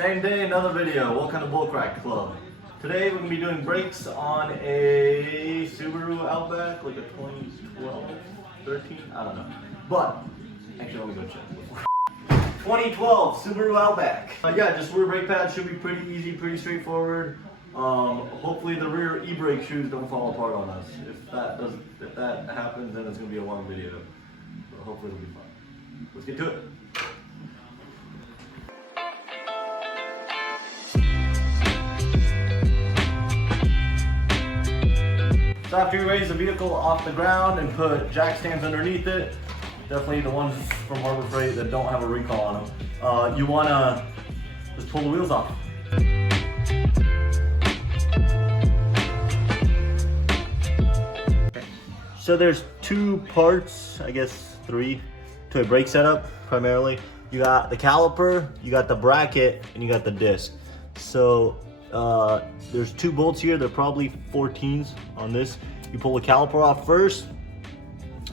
Same day, another video. Welcome to Bullcrack Club. Today we're going to be doing brakes on a Subaru Outback, like a 2012, 13, I don't know. But, actually let me go check. 2012 Subaru Outback. Yeah, just rear brake pads should be pretty easy, pretty straightforward. Hopefully the rear e-brake shoes don't fall apart on us. If that happens, then it's going to be a long video. But hopefully it'll be fun. Let's get to it. So after you raise the vehicle off the ground and put jack stands underneath it, definitely the ones from Harbor Freight that don't have a recall on them, you want to just pull the wheels off. Okay. So there's two parts, I guess three, to a brake setup primarily. You got the caliper, you got the bracket, and you got the disc. So there's two bolts here. They're probably 14s on this. You pull the caliper off first,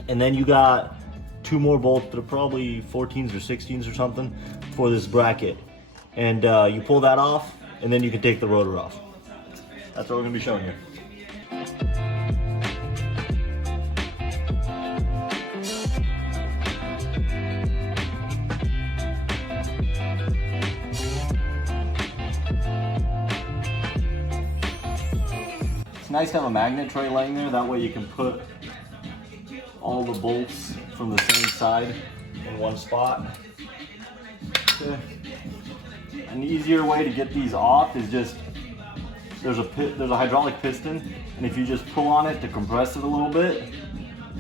and then you got two more bolts that are probably 14s or 16s or something for this bracket. And you pull that off, and then you can take the rotor off. That's what we're gonna be showing you. It's nice to have a magnet tray laying there, that way you can put all the bolts from the same side in one spot. Okay. An easier way to get these off is just, there's a hydraulic piston, and if you just pull on it to compress it a little bit,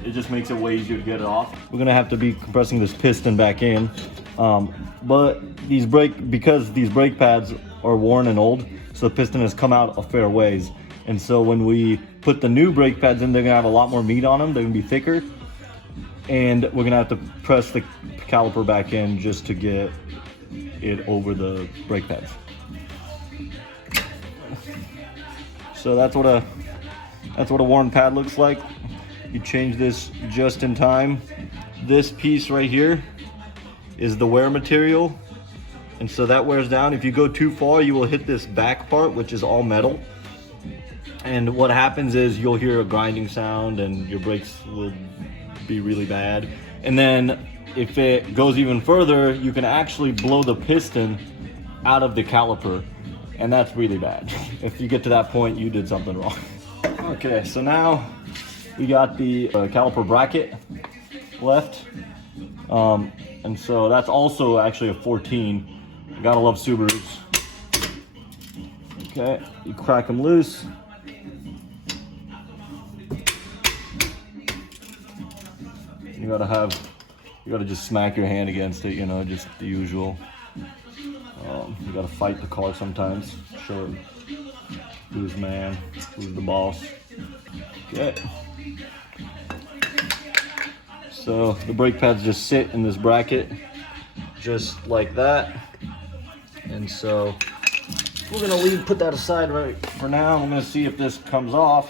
it just makes it way easier to get it off. We're gonna have to be compressing this piston back in, but because these brake pads are worn and old, so the piston has come out a fair ways. And so when we put the new brake pads in, they're gonna have a lot more meat on them. They're gonna be thicker. And we're gonna have to press the caliper back in just to get it over the brake pads. So that's what a worn pad looks like. You change this just in time. This piece right here is the wear material. And so that wears down. If you go too far, you will hit this back part, which is all metal. And what happens is you'll hear a grinding sound and your brakes will be really bad. And then if it goes even further, you can actually blow the piston out of the caliper. And that's really bad. If you get to that point, you did something wrong. Okay, so now we got the caliper bracket left. And so that's also actually a 14. You gotta love Subarus. Okay, you crack them loose. You gotta just smack your hand against it, you know, just the usual. You gotta fight the car sometimes, show it who's man, who's the boss. Okay. So the brake pads just sit in this bracket, just like that. And so we're gonna put that aside right for now. I'm gonna see if this comes off,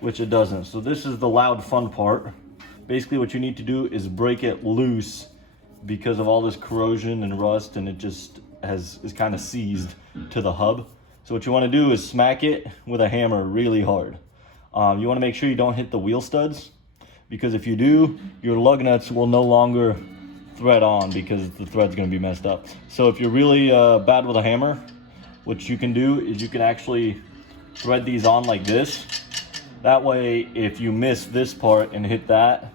which it doesn't. So this is the loud fun part. Basically what you need to do is break it loose because of all this corrosion and rust, and it just is kind of seized to the hub. So what you want to do is smack it with a hammer really hard. You want to make sure you don't hit the wheel studs, because if you do, your lug nuts will no longer thread on because the thread's going to be messed up. So if you're really bad with a hammer, what you can do is you can actually thread these on like this. That way, if you miss this part and hit that,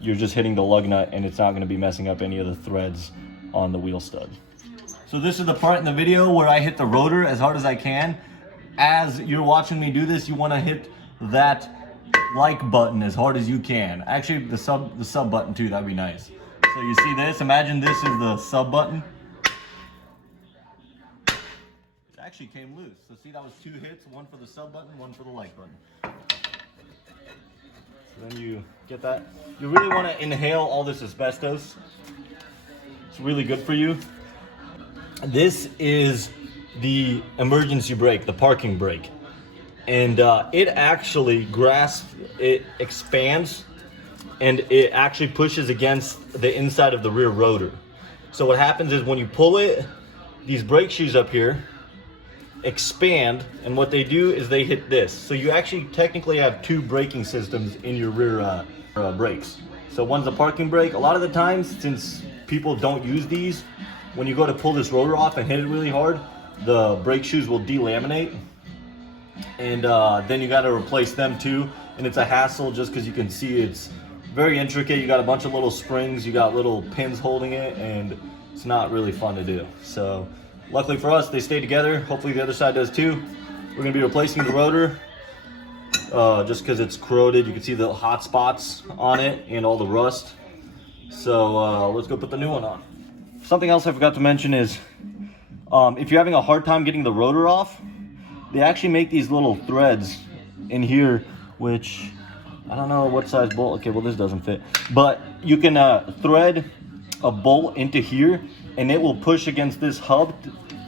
you're just hitting the lug nut and it's not going to be messing up any of the threads on the wheel stud. So this is the part in the video where I hit the rotor as hard as I can. As you're watching me do this, you want to hit that like button as hard as you can. Actually, the sub button too, that'd be nice. So you see this? Imagine this is the sub button. It actually came loose. So see, that was two hits, one for the sub button, one for the like button. So then you get that. You really want to inhale all this asbestos. It's really good for you. This is the emergency brake, the parking brake. And it actually it expands, and it actually pushes against the inside of the rear rotor. So what happens is when you pull it, these brake shoes up here expand, and what they do is they hit this. So you actually technically have two braking systems in your rear brakes. So one's a parking brake. A lot of the times, since people don't use these, when you go to pull this rotor off and hit it really hard, the brake shoes will delaminate, and then you got to replace them too, and it's a hassle just because you can see it's very intricate. You got a bunch of little springs, you got little pins holding it, and it's not really fun to do. So luckily for us, they stay together. Hopefully the other side does too. We're gonna be replacing the rotor just because it's corroded. You can see the hot spots on it and all the rust. So let's go put the new one on. Something else I forgot to mention is if you're having a hard time getting the rotor off, they actually make these little threads in here, which I don't know what size bolt. Okay, well this doesn't fit, but you can thread a bolt into here and it will push against this hub,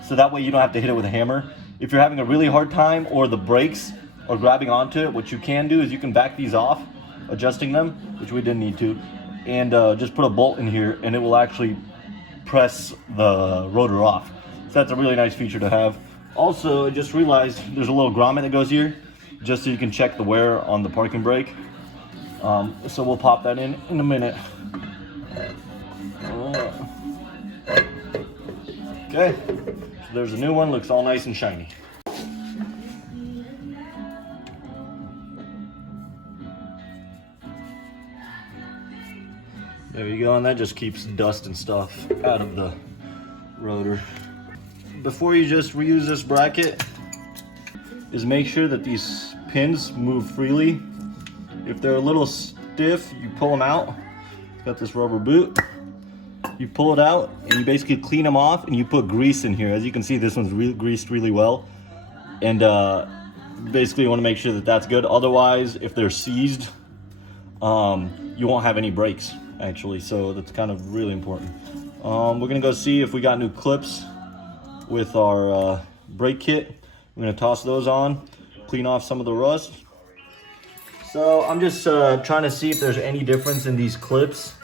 so that way you don't have to hit it with a hammer. If you're having a really hard time or the brakes are grabbing onto it, what you can do is you can back these off, adjusting them, which we didn't need to, and just put a bolt in here and it will actually press the rotor off. So that's a really nice feature to have. Also, I just realized there's a little grommet that goes here, just so you can check the wear on the parking brake. So we'll pop that in a minute. Okay, so there's a new one, looks all nice and shiny. There you go, and that just keeps dust and stuff out of the rotor. Before you just reuse this bracket, is make sure that these pins move freely. If they're a little stiff, you pull them out. It's got this rubber boot. You pull it out and you basically clean them off, and you put grease in here. As you can see, this one's greased really well. And basically you want to make sure that that's good. Otherwise, if they're seized, you won't have any brakes actually. So that's kind of really important. We're gonna go see if we got new clips with our brake kit. We're gonna toss those on, clean off some of the rust. So I'm just trying to see if there's any difference in these clips.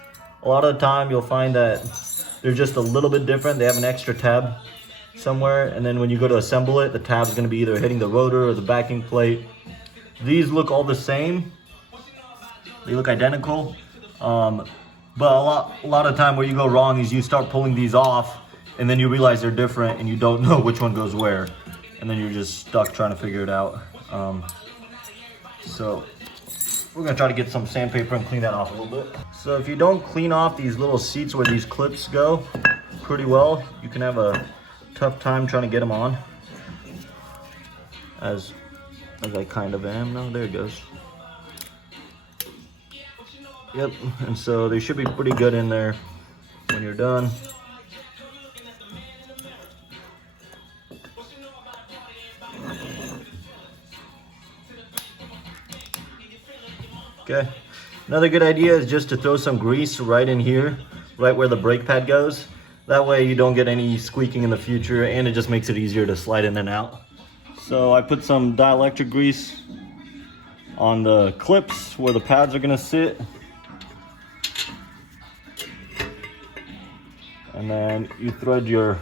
A lot of the time you'll find that they're just a little bit different. They have an extra tab somewhere, and then when you go to assemble it, the tab's gonna be either hitting the rotor or the backing plate. These look all the same. They look identical. But a lot of time where you go wrong is you start pulling these off, and then you realize they're different and you don't know which one goes where. And then you're just stuck trying to figure it out. So we're gonna try to get some sandpaper and clean that off a little bit. So if you don't clean off these little seats where these clips go pretty well, you can have a tough time trying to get them on. As I kind of am. No, there it goes. Yep, and so they should be pretty good in there when you're done. Okay, another good idea is just to throw some grease right in here, right where the brake pad goes. That way you don't get any squeaking in the future, and it just makes it easier to slide in and out. So I put some dielectric grease on the clips where the pads are gonna sit. And then you thread your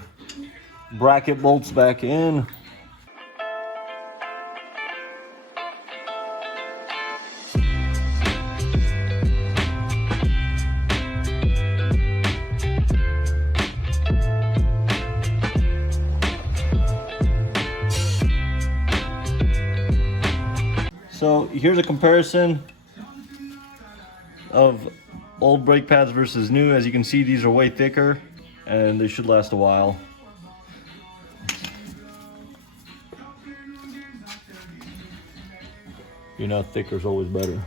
bracket bolts back in. So here's a comparison of old brake pads versus new. As you can see, these are way thicker and they should last a while. You know, thicker is always better.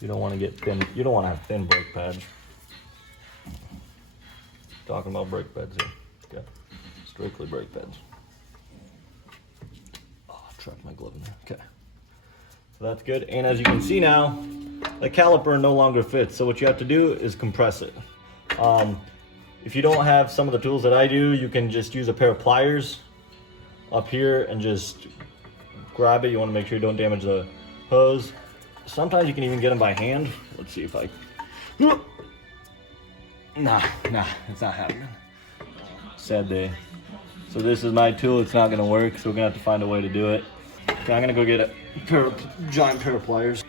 You don't want to get thin. You don't want to have thin brake pads. Talking about brake pads here. Okay. Strictly brake pads. Oh, I've trapped my glove in there. Okay. So that's good. And as you can see now, the caliper no longer fits. So what you have to do is compress it. If you don't have some of the tools that I do, you can just use a pair of pliers up here and just grab it. You want to make sure you don't damage the hose. Sometimes you can even get them by hand. Let's see if I Nah, it's not happening. Sad day. So this is my tool. It's not gonna work, so we're gonna have to find a way to do it. Okay, I'm gonna go get a giant pair of pliers.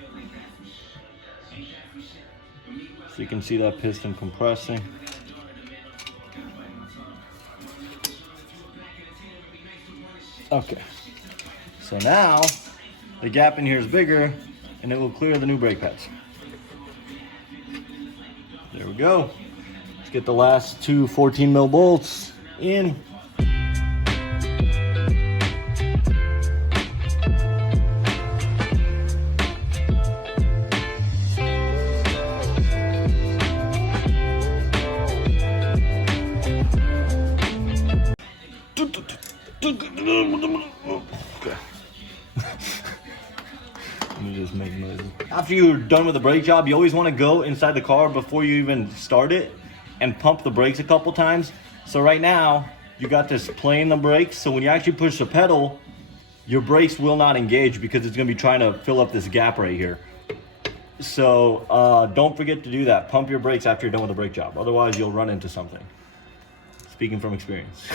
So you can see that piston compressing. Okay, so now the gap in here is bigger and it will clear the new brake pads. There we go. Let's get the last two 14 mil bolts in. Okay. Let me just make noises. After you're done with the brake job, you always want to go inside the car before you even start it and pump the brakes a couple times. So right now, you got this playing the brakes. So when you actually push the pedal, your brakes will not engage because it's going to be trying to fill up this gap right here. So don't forget to do that. Pump your brakes after you're done with the brake job. Otherwise, you'll run into something. Speaking from experience.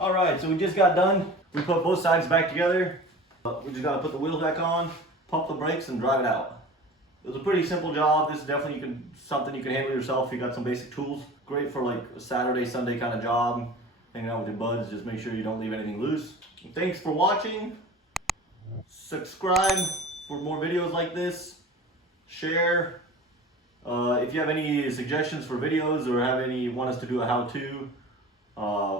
Alright, so we just got done. We put both sides back together. We just gotta put the wheels back on, pump the brakes, and drive it out. It was a pretty simple job. This is definitely something you can handle yourself if you got some basic tools. Great for like a Saturday, Sunday kind of job. Hanging out with your buds, just make sure you don't leave anything loose. Thanks for watching. Subscribe for more videos like this. Share. If you have any suggestions for videos or want us to do a how-to,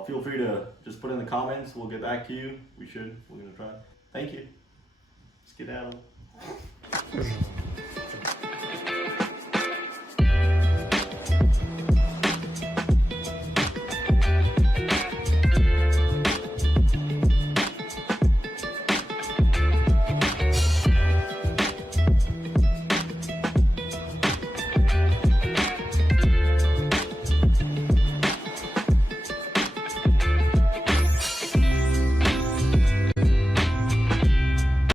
feel free to just put in the comments. We'll get back to you. We're gonna try. Thank you. Skedaddle.